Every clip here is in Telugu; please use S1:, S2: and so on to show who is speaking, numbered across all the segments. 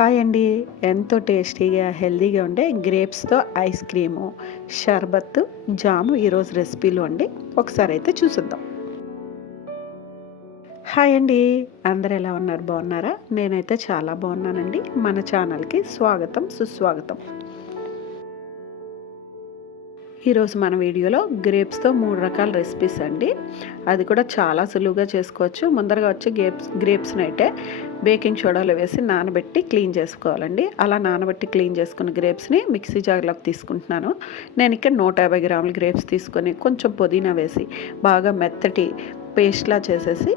S1: హాయ్ అండి. ఎంతో టేస్టీగా హెల్దీగా ఉండే గ్రేప్స్తో ఐస్ క్రీము షర్బత్ జాము ఈరోజు రెసిపీలు అండి. ఒకసారి అయితే చూసిద్దాం. హాయ్ అండి. అందరు ఎలా ఉన్నారు? బాగున్నారా? నేనైతే చాలా బాగున్నానండి. మన ఛానల్కి స్వాగతం సుస్వాగతం. ఈరోజు మన వీడియోలో గ్రేప్స్తో మూడు రకాల రెసిపీస్ అండి. అది కూడా చాలా సులువుగా చేసుకోవచ్చు. ముందరగా వచ్చి గ్రేప్స్ గ్రేప్స్ని అయితే బేకింగ్ సోడాలో వేసి నానబెట్టి క్లీన్ చేసుకోవాలండి. అలా నానబెట్టి క్లీన్ చేసుకున్న గ్రేప్స్ని మిక్సీ జార్లోకి తీసుకుంటున్నాను. నేను ఇక్కడ నూట యాభై గ్రాముల గ్రేప్స్ తీసుకొని కొంచెం పుదీనా వేసి బాగా మెత్తటి పేస్ట్లా చేసేసి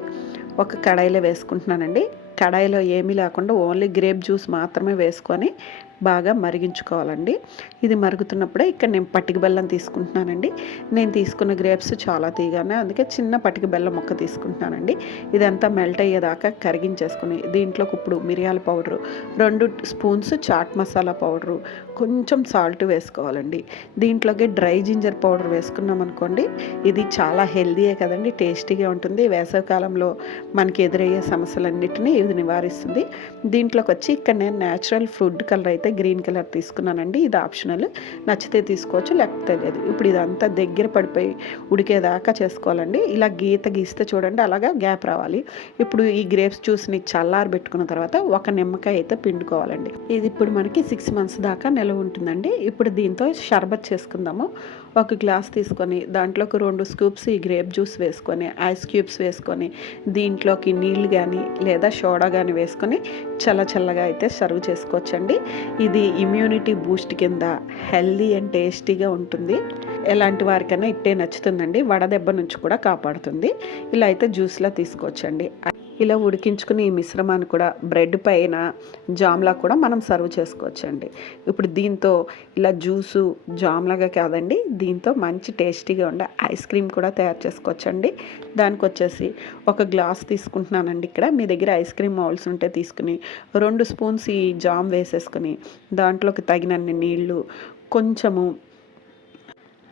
S1: ఒక కడాయిలో వేసుకుంటున్నానండి. కడాయిలో ఏమీ లేకుండా ఓన్లీ గ్రేప్ జ్యూస్ మాత్రమే వేసుకొని బాగా మరిగించుకోవాలండి. ఇది మరుగుతున్నప్పుడే ఇక్కడ నేను పట్టిక బెల్లం తీసుకుంటున్నానండి. నేను తీసుకున్న గ్రేప్స్ చాలా తీగానే అందుకే చిన్న పట్టిక బెల్లం మొక్క తీసుకుంటున్నానండి. ఇదంతా మెల్ట్ అయ్యేదాకా కరిగించేసుకుని దీంట్లోకి ఇప్పుడు మిరియాల పౌడరు రెండు స్పూన్స్ చాట్ మసాలా పౌడరు కొంచెం సాల్ట్ వేసుకోవాలండి. దీంట్లోకి డ్రై జింజర్ పౌడర్ వేసుకున్నాం అనుకోండి ఇది చాలా హెల్దీయే కదండి టేస్టీగా ఉంటుంది. వేసవికాలంలో మనకి ఎదురయ్యే సమస్యలన్నిటినీ ఇది నివారిస్తుంది. దీంట్లోకి వచ్చి ఇక్కడ నేను న్యాచురల్ ఫుడ్ కలర్ అయితే గ్రీన్ కలర్ తీసుకున్నానండి. ఇది ఆప్షనల్. నచ్చితే తీసుకోవచ్చు లేకపోతే లేదు. ఇప్పుడు ఇదంతా దగ్గర పడిపోయి ఉడికేదాకా చేసుకోవాలండి. ఇలా గీత గీస్తే చూడండి అలాగా గ్యాప్ రావాలి. ఇప్పుడు ఈ గ్రేప్స్ జ్యూస్ని చల్లారి పెట్టుకున్న తర్వాత ఒక నిమ్మకాయ అయితే పిండుకోవాలండి. ఇది ఇప్పుడు మనకి సిక్స్ మంత్స్ దాకా నిలవ ఉంటుందండి. ఇప్పుడు దీంతో షర్బత్ చేసుకుందాము. ఒక గ్లాస్ తీసుకొని దాంట్లోకి రెండు స్కూప్స్ ఈ గ్రేప్ జ్యూస్ వేసుకొని ఐస్ క్యూబ్స్ వేసుకొని దీంట్లోకి నీళ్ళు కానీ లేదా సోడా కానీ వేసుకొని చల్ల చల్లగా అయితే సర్వ్ చేసుకోవచ్చండి. ఇది ఇమ్యూనిటీ బూస్ట్ కింద హెల్దీ అండ్ టేస్టీగా ఉంటుంది. ఎలాంటి వారికైనా ఇట్టే నచ్చుతుందండి. వడదెబ్బ నుంచి కూడా కాపాడుతుంది. ఇలా అయితే జ్యూస్లా తీసుకోవచ్చండి. ఇలా ఉడికించుకుని ఈ మిశ్రమాన్ని కూడా బ్రెడ్ పైన జామ్లా కూడా మనం సర్వ్ చేసుకోవచ్చండి. ఇప్పుడు దీంతో ఇలా జ్యూసు జామ్లాగా కాదండి దీంతో మంచి టేస్టీగా ఉండే ఐస్ క్రీమ్ కూడా తయారు చేసుకోవచ్చండి. దానికి వచ్చేసి ఒక గ్లాస్ తీసుకుంటున్నానండి ఇక్కడ. మీ దగ్గర ఐస్ క్రీమ్ మౌల్స్ ఉంటే తీసుకుని రెండు స్పూన్స్ ఈ జామ్ వేసేసుకుని దాంట్లోకి తగినన్ని నీళ్ళు కొంచెము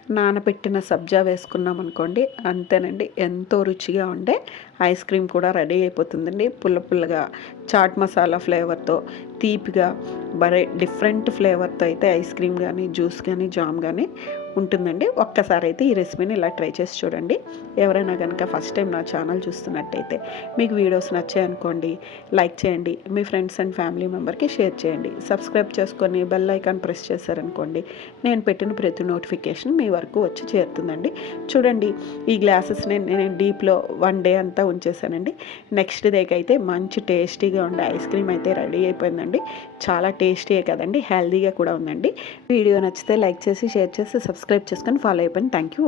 S1: నానబెట్టిన సబ్జా వేసుకున్నాం అనుకోండి అంతేనండి. ఎంతో రుచిగా ఉండే ఐస్ క్రీమ్ కూడా రెడీ అయిపోతుందండి. పుల్ల పుల్లగా చాట్ మసాలా ఫ్లేవర్తో తీపిగా బరే డిఫరెంట్ ఫ్లేవర్తో అయితే ఐస్ క్రీమ్ కానీ జ్యూస్ కానీ జామ్ కానీ ఉంటుందండి. ఒక్కసారి అయితే ఈ రెసిపీని ఇలా ట్రై చేసి చూడండి. ఎవరైనా కనుక ఫస్ట్ టైం నా ఛానల్ చూస్తున్నట్టయితే మీకు వీడియోస్ నచ్చాయనుకోండి లైక్ చేయండి. మీ ఫ్రెండ్స్ అండ్ ఫ్యామిలీ మెంబర్కి షేర్ చేయండి. సబ్స్క్రైబ్ చేసుకొని బెల్ ఐకాన్ ప్రెస్ చేశారనుకోండి నేను పెట్టిన ప్రతి నోటిఫికేషన్ మీ వరకు వచ్చి చేరుతుందండి. చూడండి ఈ గ్లాసెస్ని నేను డీప్లో వన్ డే అంతా ఉంచేసానండి నెక్స్ట్ డేకి అయితే మంచి టేస్టీగా ఉండే ఐస్ క్రీమ్ అయితే రెడీ అయిపోయిందండి. చాలా టేస్టీయే కదండి హెల్దీగా కూడా ఉందండి. వీడియో నచ్చితే లైక్ చేసి షేర్ చేసి సబ్స్క్రైబ్ చేసుకొని ఫాలో అయిపోయింది థ్యాంక్ యూ.